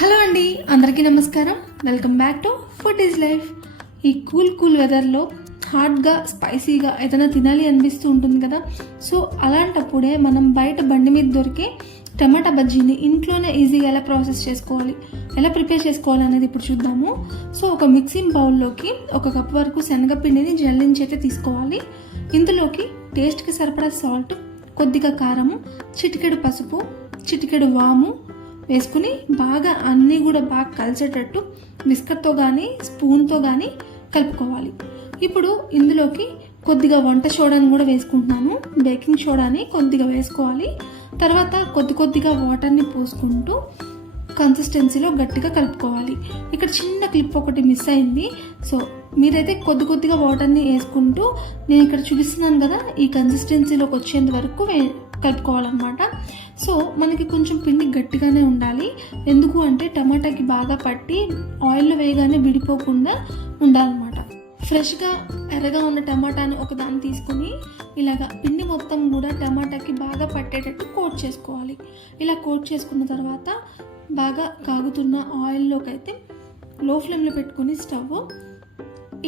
Hello అండి, అందరికీ నమస్కారం. Welcome back to food is life. ఈ కూల్ వెదర్లో హాట్గా స్పైసీగా ఏదైనా తినాలి అనిపిస్తూ ఉంటుంది కదా. సో అలాంటప్పుడే మనం బయట బండి మీద దొరికే టమాటా బజ్జీని ఇంట్లోనే ఈజీగా ఎలా ప్రాసెస్ చేసుకోవాలి, ఎలా ప్రిపేర్ చేసుకోవాలి అనేది ఇప్పుడు చూద్దాము. సో ఒక మిక్సింగ్ బౌల్లోకి 1 కప్ వరకు శనగపిండిని జల్లించి అయితే తీసుకోవాలి. ఇందులోకి టేస్ట్కి సరిపడా సాల్ట్, కొద్దిగా కారము, చిటికెడు పసుపు, చిటికెడు వాము వేసుకుని బాగా అన్నీ కూడా బాగా కలిసేటట్టు విస్కర్తో కానీ స్పూన్తో కానీ కలుపుకోవాలి. ఇప్పుడు ఇందులోకి కొద్దిగా వంట సోడాని కూడా వేసుకుంటున్నాను. బేకింగ్ సోడాని కొద్దిగా వేసుకోవాలి. తర్వాత కొద్దిగా వాటర్ని పోసుకుంటూ కన్సిస్టెన్సీలో గట్టిగా కలుపుకోవాలి. ఇక్కడ చిన్న క్లిప్ ఒకటి మిస్ అయింది. సో మీరైతే కొద్దిగా వాటర్ని వేసుకుంటూ నేను ఇక్కడ చూపిస్తున్నాను కదా, ఈ కన్సిస్టెన్సీలోకి వచ్చేంత వరకు కలుపుకోవాలన్నమాట. సో మనకి కొంచెం పిండి గట్టిగానే ఉండాలి. ఎందుకు అంటే టమాటాకి బాగా పట్టి ఆయిల్లో వేయగానే విడిపోకుండా ఉండాలన్నమాట. ఫ్రెష్గా ఎర్రగా ఉన్న టమాటాని ఒకదాన్ని తీసుకొని ఇలాగా పిండి మొత్తం కూడా టమాటాకి బాగా పట్టేటట్టు కోట్ చేసుకోవాలి. ఇలా కోట్ చేసుకున్న తర్వాత బాగా కాగుతున్న ఆయిల్లోకి అయితే లో ఫ్లేమ్లో పెట్టుకొని స్టవ్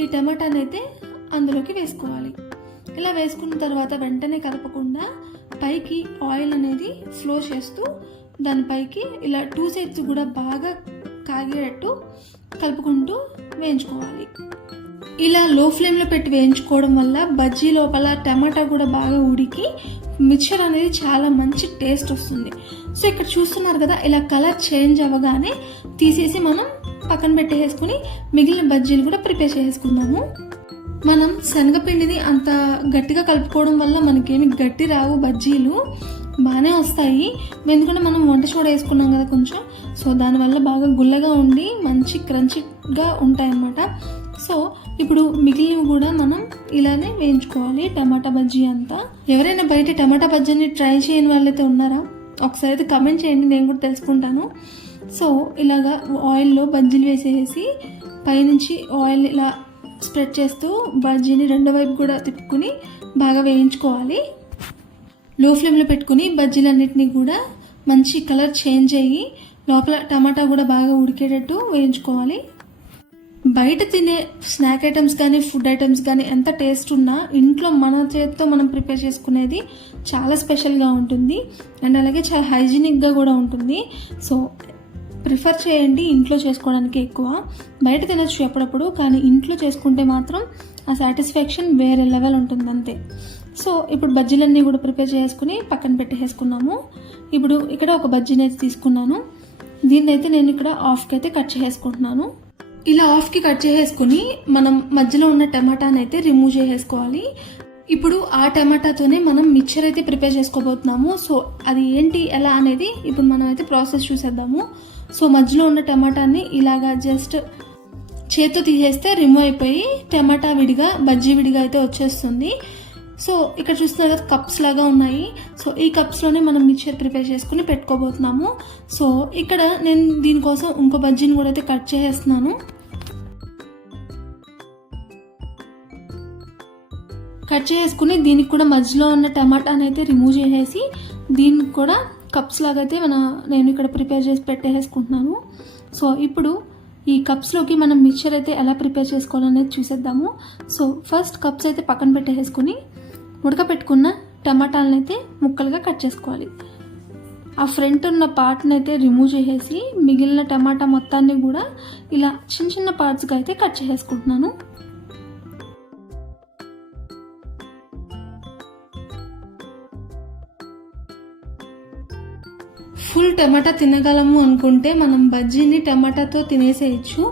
ఈ టమాటాని అయితే అందులోకి వేసుకోవాలి. ఇలా వేసుకున్న తర్వాత వెంటనే కలపకుండా పైకి ఆయిల్ అనేది ఫ్లో చేస్తూ దానిపైకి ఇలా 2 సైడ్స్ కూడా బాగా కాగేటట్టు కలుపుకుంటూ వేయించుకోవాలి. ఇలా లో ఫ్లేమ్లో పెట్టి వేయించుకోవడం వల్ల బజ్జీ లోపల టమాటా కూడా బాగా ఉడికి మిక్చర్ అనేది చాలా మంచి టేస్ట్ వస్తుంది. సో ఇక్కడ చూస్తున్నారు కదా, ఇలా కలర్ చేంజ్ అవ్వగానే తీసేసి మనం పక్కన పెట్టేసుకుని మిగిలిన బజ్జీలు కూడా ప్రిపేర్ చేసుకుందాము. మనం శనగపిండిని అంత గట్టిగా కలుపుకోవడం వల్ల మనకేమి గట్టి రావు, బజ్జీలు బాగానే వస్తాయి. ఎందుకంటే మనం వంట సోడా వేసుకున్నాం కదా కొంచెం, సో దానివల్ల బాగా గుల్లగా ఉండి మంచి క్రంచిగా ఉంటాయన్నమాట. సో ఇప్పుడు మిగిలినవి కూడా మనం ఇలానే వేయించుకోవాలి. టమాటా బజ్జీ అంతా ఎవరైనా బయట టమాటా బజ్జీని ట్రై చేయని వాళ్ళైతే ఉన్నారా? ఒకసారి అయితే కమెంట్ చేయండి, నేను కూడా తెలుసుకుంటాను. సో ఇలాగా ఆయిల్లో బజ్జీలు వేసేసి పైనుంచి ఆయిల్ ఇలా స్ప్రెడ్ చేస్తూ బజ్జీని రెండో వైపు కూడా తిప్పుకుని బాగా వేయించుకోవాలి. లో ఫ్లేమ్లో పెట్టుకుని బజ్జీలన్నిటినీ కూడా మంచి కలర్ చేంజ్ అయ్యి లోపల టమాటా కూడా బాగా ఉడికేటట్టు వేయించుకోవాలి. బయట తినే స్నాక్ ఐటమ్స్ కానీ ఫుడ్ ఐటమ్స్ కానీ ఎంత టేస్ట్ ఉన్నా ఇంట్లో మన చేతితో మనం ప్రిపేర్ చేసుకునేది చాలా స్పెషల్గా ఉంటుంది అండ్ అలాగే చాలా హైజీనిక్గా కూడా ఉంటుంది. సో ప్రిఫర్ చేయండి ఇంట్లో చేసుకోవడానికి ఎక్కువ. బయట తినచ్చు ఎప్పుడప్పుడు, కానీ ఇంట్లో చేసుకుంటే మాత్రం ఆ సాటిస్ఫాక్షన్ వేరే లెవెల్ ఉంటుంది అంతే. సో ఇప్పుడు బజ్జీలన్నీ కూడా ప్రిపేర్ చేసుకుని పక్కన పెట్టేసుకున్నాము. ఇప్పుడు ఇక్కడ ఒక బజ్జీని అయితే తీసుకున్నాను. దీన్ని అయితే నేను ఇక్కడ హాఫ్కి అయితే కట్ చేసుకుంటున్నాను. ఇలా హాఫ్కి కట్ చేసుకుని మనం మధ్యలో ఉన్న టమాటాని అయితే రిమూవ్ చేసేసుకోవాలి. ఇప్పుడు ఆ టమాటాతోనే మనం మిక్చర్ అయితే ప్రిపేర్ చేసుకోబోతున్నాము. సో అది ఏంటి ఎలా అనేది ఇప్పుడు మనం అయితే ప్రాసెస్ చూసేద్దాము. సో మధ్యలో ఉన్న టమాటాని ఇలాగా జస్ట్ చేత్తో తీసేస్తే రిమూవ్ అయిపోయి టమాటా విడిగా బజ్జీ విడిగా అయితే వచ్చేస్తుంది. సో ఇక్కడ చూస్తున్నారు కదా, కప్స్ లాగా ఉన్నాయి. సో ఈ కప్స్లోనే మనం మిక్చర్ ప్రిపేర్ చేసుకుని పెట్టుకోబోతున్నాము. సో ఇక్కడ నేను దీనికోసం ఇంకో బజ్జీని కూడా అయితే కట్ చేసేస్తున్నాను. కట్ చేసుకుని దీనికి కూడా మధ్యలో ఉన్న టమాటాని అయితే రిమూవ్ చేసేసి దీనికి కూడా కప్స్ లాగా అయితే నేను ఇక్కడ ప్రిపేర్ చేసి పెట్టేసుకుంటున్నాను. సో ఇప్పుడు ఈ కప్స్లోకి మనం మిక్చర్ అయితే ఎలా ప్రిపేర్ చేసుకోవాలనేది చూసేద్దాము. సో ఫస్ట్ కప్స్ అయితే పక్కన పెట్టేసుకుని ఉడకపెట్టుకున్న టమాటాలను అయితే ముక్కలుగా కట్ చేసుకోవాలి. ఆ ఫ్రంట్ ఉన్న పార్ట్ని అయితే రిమూవ్ చేసేసి మిగిలిన టమాటా మొత్తాన్ని కూడా ఇలా చిన్న పార్ట్స్గా అయితే కట్ చేసుకుంటున్నాను. ఫుల్ టమాటా తినగలము అనుకుంటే మనం బజ్జీని టమాటాతో తినేసేయచ్చు.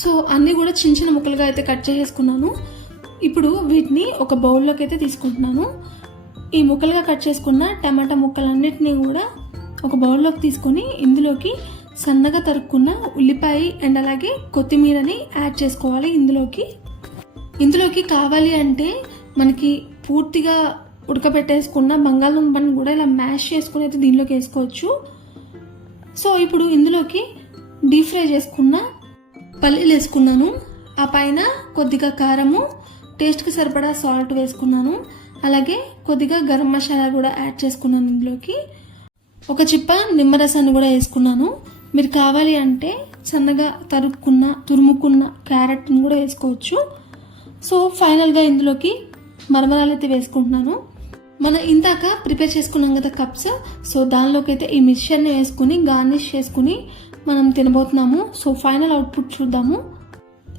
సో అన్నీ కూడా చిన్న ముక్కలుగా అయితే కట్ చేసుకున్నాను. ఇప్పుడు వీటిని ఒక బౌల్లోకి అయితే తీసుకుంటున్నాను. ఈ ముక్కలుగా కట్ చేసుకున్న టమాటా ముక్కలన్నిటినీ కూడా ఒక బౌల్లోకి తీసుకొని ఇందులోకి సన్నగా తరుక్కున్న ఉల్లిపాయ అండ్ అలాగే కొత్తిమీరని యాడ్ చేసుకోవాలి. ఇందులోకి కావాలి అంటే మనకి పూర్తిగా ఉడకబెట్టేసుకున్న బంగాళదుంపని కూడా ఇలా మ్యాష్ చేసుకుని అయితే దీనిలోకి వేసుకోవచ్చు. సో ఇప్పుడు ఇందులోకి డీప్ ఫ్రై చేసుకున్న పల్లీలు వేసుకున్నాను. ఆ పైన కొద్దిగా కారము, టేస్ట్కి సరిపడా సాల్ట్ వేసుకున్నాను. అలాగే కొద్దిగా గరం మసాలా కూడా యాడ్ చేసుకున్నాను. ఇందులోకి ఒక చిప్ప నిమ్మరసాన్ని కూడా వేసుకున్నాను. మీరు కావాలి అంటే సన్నగా తురుముకున్న క్యారెట్ని కూడా వేసుకోవచ్చు. సో ఫైనల్గా ఇందులోకి మరమరాలు అయితే వేసుకుంటున్నాను. మనం ఇందాక ప్రిపేర్ చేసుకున్నాం కదా కప్స్, సో దానిలోకి అయితే ఈ మిక్చర్ని వేసుకుని గార్నిష్ చేసుకుని మనం తినబోతున్నాము. సో ఫైనల్ అవుట్పుట్ చూద్దాము.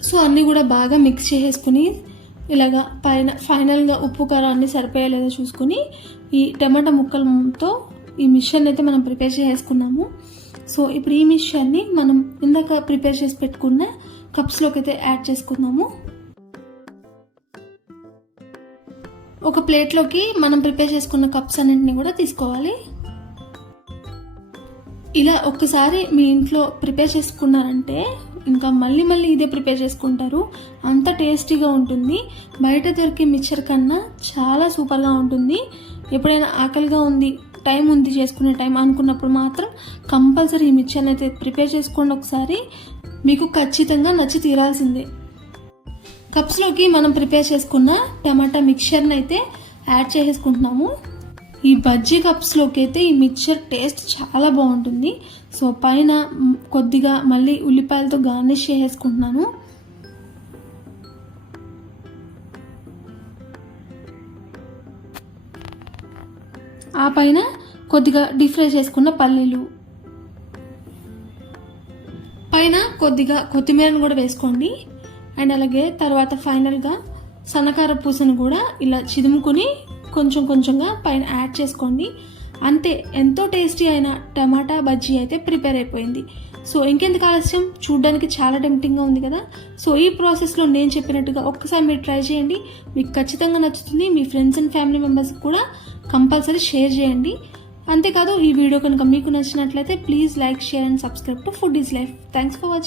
సో అన్నీ కూడా బాగా మిక్స్ చేసేసుకుని ఇలాగా ఫైనల్గా ఉప్పు కారాన్ని సరిపోయేలేదో చూసుకుని ఈ టమాటా ముక్కలతో ఈ మిక్చర్ని అయితే మనం ప్రిపేర్ చేసుకున్నాము. సో ఇప్పుడు ఈ మిక్చర్ని మనం ఇందాక ప్రిపేర్ చేసి పెట్టుకున్న కప్స్లోకి అయితే యాడ్ చేసుకుందాము. ఒక ప్లేట్లోకి మనం ప్రిపేర్ చేసుకున్న కప్స్ అన్నింటినీ కూడా తీసుకోవాలి. ఇలా ఒక్కసారి మీ ఇంట్లో ప్రిపేర్ చేసుకున్నారంటే ఇంకా మళ్ళీ ఇదే ప్రిపేర్ చేసుకుంటారు. అంత టేస్టీగా ఉంటుంది. బయట దొరికే మిక్చర్ కన్నా చాలా సూపర్గా ఉంటుంది. ఎప్పుడైనా ఆకలిగా ఉంది, టైం ఉంది, చేసుకునే టైం అనుకున్నప్పుడు మాత్రం కంపల్సరీ ఈ మిక్చర్ని అయితే ప్రిపేర్ చేసుకోండి ఒకసారి. మీకు ఖచ్చితంగా నచ్చి తీరాల్సిందే. కప్స్లోకి మనం ప్రిపేర్ చేసుకున్న టమాటా మిక్చర్ని అయితే యాడ్ చేసేసుకుంటున్నాము. ఈ బజ్జీ కప్స్లోకి అయితే ఈ మిక్చర్ టేస్ట్ చాలా బాగుంటుంది. సో పైన కొద్దిగా మళ్ళీ ఉల్లిపాయలతో గార్నిష్ చేసేసుకుంటున్నాను. ఆ పైన కొద్దిగా డీప్ ఫ్రై చేసుకున్న పల్లీలు, పైన కొద్దిగా కొత్తిమీరను కూడా వేసుకోండి. అండ్ అలాగే తర్వాత ఫైనల్గా సన్నకార పూసను కూడా ఇలా చిదుముకుని కొంచెంగా పైన యాడ్ చేసుకోండి. అంతే, ఎంతో టేస్టీ అయిన టమాటా బజ్జీ అయితే ప్రిపేర్ అయిపోయింది. సో ఇంకెందుకు ఆలస్యం, చూడడానికి చాలా టెంప్టింగ్గా ఉంది కదా. సో ఈ ప్రాసెస్లో నేను చెప్పినట్టుగా ఒక్కసారి మీరు ట్రై చేయండి. మీకు ఖచ్చితంగా నచ్చుతుంది. మీ ఫ్రెండ్స్ అండ్ ఫ్యామిలీ మెంబర్స్కి కూడా కంపల్సరీ షేర్ చేయండి. అంతేకాదు ఈ వీడియో కనుక మీకు నచ్చినట్లయితే please like, share and subscribe to food is life. Thanks for watching.